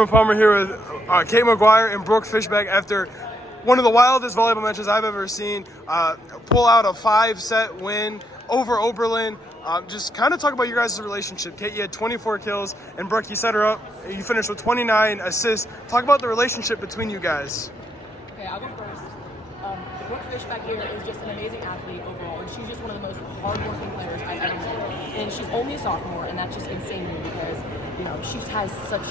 Cameron Palmer here with Cate Maguire and Brooke Fishback after one of the wildest volleyball matches I've ever seen. Pull out a 5-set win over Oberlin. Just kind of talk about your guys' relationship. Cate, you had 24 kills, and Brooke, you set her up. You finished with 29 assists. Talk about the relationship between you guys. Okay, I'll go first. Brooke Fishback here is just an amazing athlete overall, and she's just one of the most hardworking players I've ever known. And she's only a sophomore, and that's just insane to me because, you know, she has such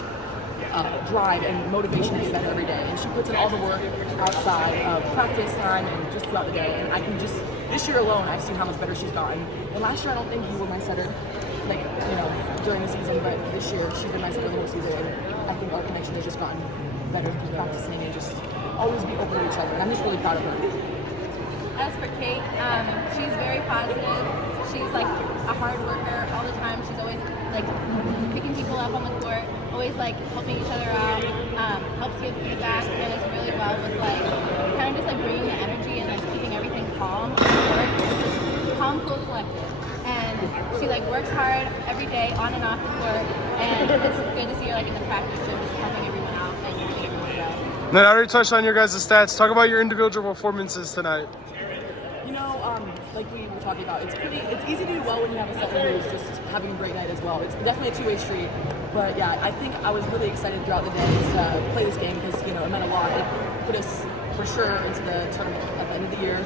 drive and motivation to get better every day. And she puts in all the work outside of practice time and just throughout the day. And I can just, this year alone, I've seen how much better she's gotten. And last year, I don't think you were my setter, like, you know, during the season, but this year, she's been my setter the whole season. And I think our connection has just gotten better through practicing and just always be open to each other. And I'm just really proud of her. As for Cate, she's very positive. She's like a hard worker all the time. She's always like picking people up on the court, always like helping each other out, helps give feedback, and is really well with like kind of just like bringing the energy and like keeping everything calm on the court. Just calm, cool, collected. And she like works hard every day on and off the court, and it's good to see her like in the practice gym just helping everyone out and helping everyone well. Then I already touched on your guys' stats. Talk about your individual performances tonight. You know, like we were talking about, it's easy to do well when you have a setter who's just having a great night as well. It's definitely a two-way street. But yeah, I think I was really excited throughout the day to play this game because, you know, it meant a lot. It put us for sure into the tournament at the end of the year.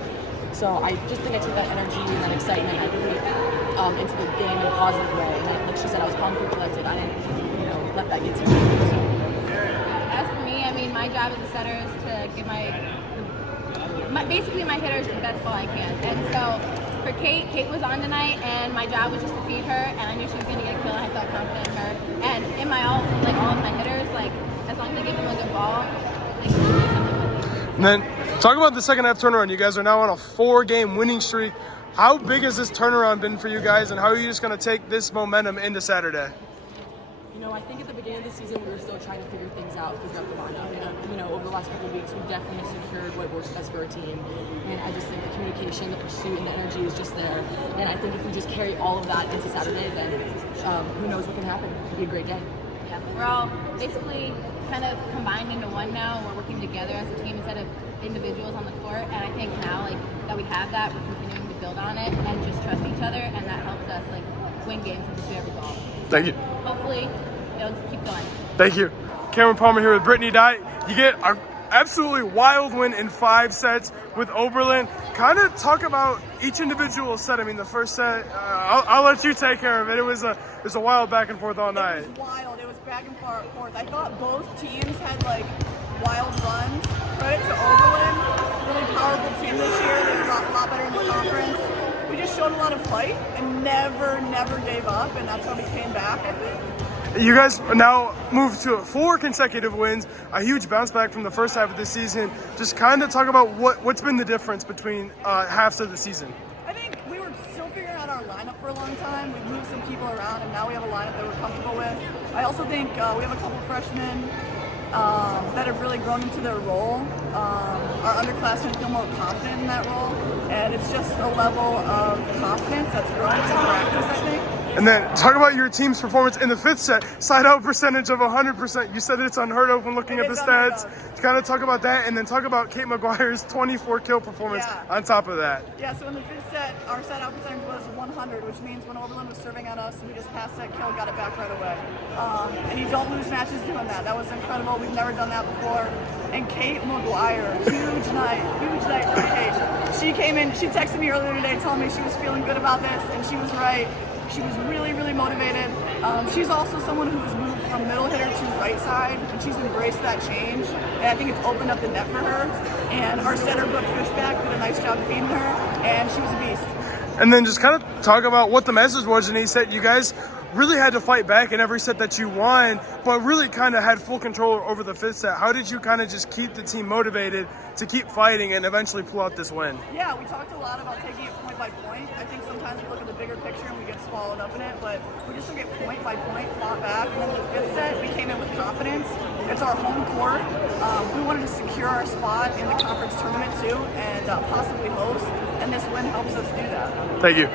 So I just think I took that energy and that excitement I put into the game in a positive way. And like she said, I was calm and collected. I didn't, you know, let that get to me. So. As for me, I mean, my job as a setter is to give basically my hitters the best ball I can. And so for Cate was on tonight, and my job was just to feed her, and I knew she was going to get a kill, and I felt confident in her. And in all of my hitters, like, as long as I give them a good ball, they can do something with it. And then talk about the second half turnaround. You guys are now on a 4-game winning streak. How big has this turnaround been for you guys, and how are you just going to take this momentum into Saturday? You know, I think at the beginning of the season, we were still trying to figure things out, figure out the lineup. And, you know, over the last couple of weeks, we definitely secured what works best for our team. And I just think the communication, the pursuit, and the energy is just there. And I think if we just carry all of that into Saturday, then who knows what can happen. It could be a great day. Yeah, we're all basically kind of combined into one now. We're working together as a team instead of individuals on the court. And I think now, like, that we have that, we're continuing to build on it and just trust each other. And that helps us, like, win games and pursue every ball. Thank you. Hopefully, it'll keep going. Thank you. Cameron Palmer here with Brittney Dye. You get an absolutely wild win in 5 sets with Oberlin. Kind of talk about each individual set. I mean, the first set, I'll let you take care of it. It was a wild back and forth all night. It was wild. It was back and forth. I thought both teams had like wild runs. Credit to Oberlin, really powerful team this year. They were a lot better in the conference. We just showed a lot of fight and never gave up, and that's how we came back, I think. You guys now moved to 4 consecutive wins, a huge bounce back from the first half of the season. Just kind of talk about what's been the difference between halves of the season. I think we were still figuring out our lineup for a long time. We've moved some people around, and now we have a lineup that we're comfortable with. I also think we have a couple freshmen that have really grown into their role. Our underclassmen feel more confident in that role, and it's just a level of confidence that's growing in practice, I think. And then talk about your team's performance in the 5th set. Side out percentage of 100%. You said it's unheard of when looking at the stats. Kind of talk about that, and then talk about Cate Maguire's 24 kill performance on top of that. Yeah, so in the 5th set, our side out percentage was 100, which means when Oberlin was serving on us, we just passed that kill, got it back right away. And you don't lose matches doing that. That was incredible. We've never done that before. And Cate Maguire, huge night for Cate. She came in, she texted me earlier today telling me she was feeling good about this, and she was right. She was really motivated. She's also someone who's moved from middle hitter to right side, and she's embraced that change. And I think it's opened up the net for her. And our setter, Brooke Fishback, did a nice job feeding her, and she was a beast. And then just kind of talk about what the message was in each set. You guys really had to fight back in every set that you won, but really kind of had full control over the 5th set. How did you kind of just keep the team motivated to keep fighting and eventually pull out this win? Yeah, we talked a lot about taking it point by point. I think sometimes we look at the bigger picture and we get swallowed up in it, but we just took it point by point, fought back, and then the 5th set, we came in with confidence. It's our home court. We wanted to secure our spot in the conference tournament too, and possibly host, and this win helps us do that. Thank you.